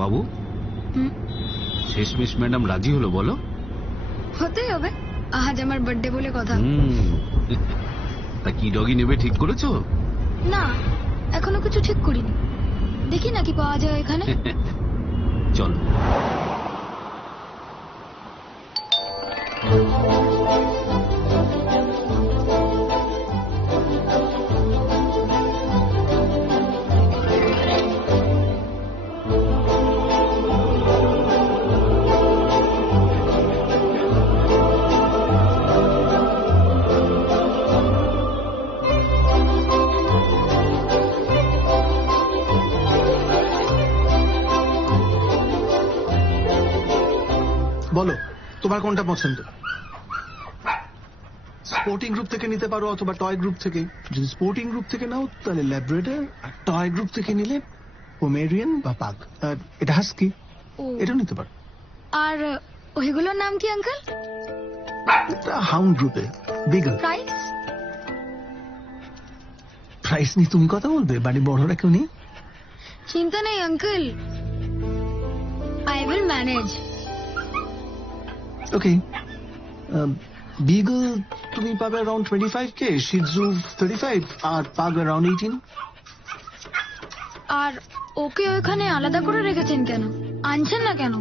বাবু, শেষমেশ ম্যাডাম রাজি হলো বলো? হতেই হবে, আজ আমার বার্থডে বলে কথা। তা কি ডগি নেবে ঠিক করেছো? না, এখনো কিছু ঠিক করিনি, দেখি না কি পাওয়া যায় এখানে। চলো। বলো তোমার কোনটা পছন্দ? স্পোর্টিং গ্রুপ থেকে নিতে পারো অথবা টয় গ্রুপ থেকে। যদি স্পোর্টিং গ্রুপ থেকে নাও তাহলে ল্যাব্রাডর, আর টয় গ্রুপ থেকে নিলে পোমেরিয়ান বা পাগ। আর এটা হাস্কি, এটা নিতে পারো। আর ওইগুলোর নাম কি আঙ্কেল? হাউন্ড গ্রুপে বিগল। প্রাইস? প্রাইস নিয়ে তুমি কথা বলবে, বাড়ি বড়রা কেউ নেই। চিন্তা নেই uncle, I will manage. Okay, Beagle তুমি পাবে অ্যারাউন্ড 25K, শিজু 35, আর পাগ অ্যারাউন্ড 18। আর ওকে ওইখানে আলাদা করে রেখেছেন কেন? আনছেন না কেন?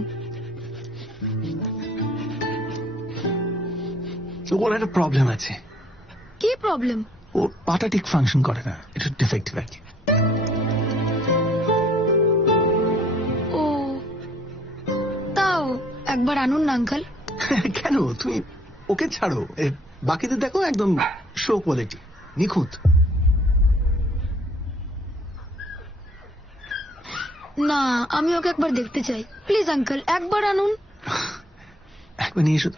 ওর একটা প্রবলেম আছে। কি প্রবলেম? ওর পাটা ঠিক ফাংশন করে না, এটা ডিফেক্টিভ আর কি। ও, তাও একবার আনুন না আঙ্কেল। কেন? তুমি ওকে ছাড়ো, বাকিদের দেখো একদম শো কোয়ালিটি, নিখুঁত। না, আমি ওকে একবার দেখতে চাই, প্লিজ আঙ্কেল, একবার আনুন। একবার নিয়ে এসো।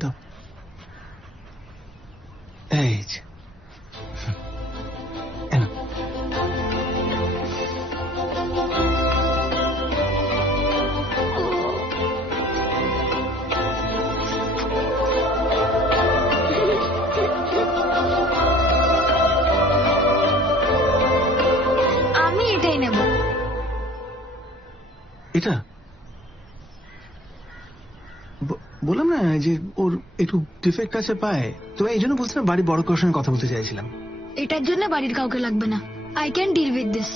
দাও, এই যে। আমি এটাই নেব। এটা বললাম না যে ওর একটু ডিফেক্ট আছে পায়ে, তো এই জন্য বলছিলাম বাড়ি বড় কারোর সঙ্গে কথা বলতে চাইছিলাম। এটার জন্য বাড়ির কাউকে লাগবে না, I can deal with this.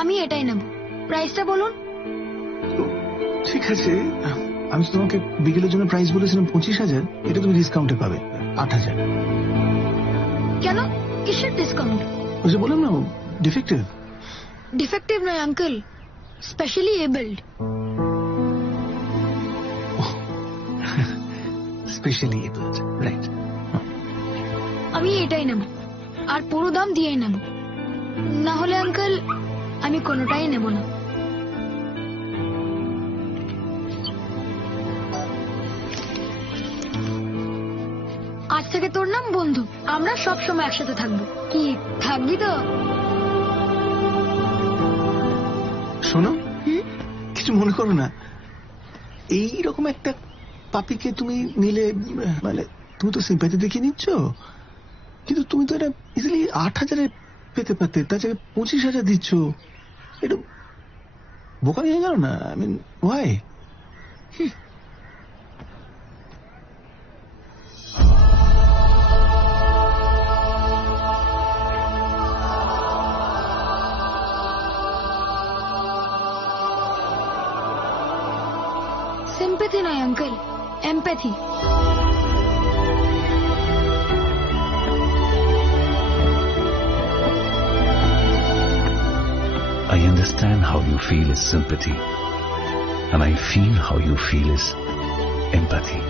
আমি এটাই নেব। প্রাইসটা বলুন। ঠিক আছে, আমি তো তোমাকে বিকেলের জন্য প্রাইস বলেছিলাম 25,000, এটা তুমি ডিসকাউন্টে পাবে 8,000। কেন? কিসের ডিসকাউন্ট? ওই যে বললাম না ডিফেক্টিভ। ডিফেক্টিভ নয় uncle, specially abled. Specially abled, right. আমি এটাই নেব, আর পুরো দাম দিয়েই নেব। না হলে আঙ্কেল আমি কোনোটাই নেব না। আজ থেকে তোর নাম বন্ধু, আমরা সব সময় একসাথে থাকবো। কি থাকবি তো? শোনো, কিছু মনে করো না, এইরকম একটা পাপিকে তুমি নিলে, মানে তুমি তো সিম্প্যাথি দেখিয়ে নিচ্ছ, কিন্তু তুমি তো এটা ইজিলি 8,000-এ পেতে পারতে, তার জায়গায় 25,000 দিচ্ছ। এটা বোকামি হয়ে গেল না? I mean why? সিম্প্যাথি নয় uncle, empathy. I understand how you feel is sympathy, and I feel how you feel is empathy.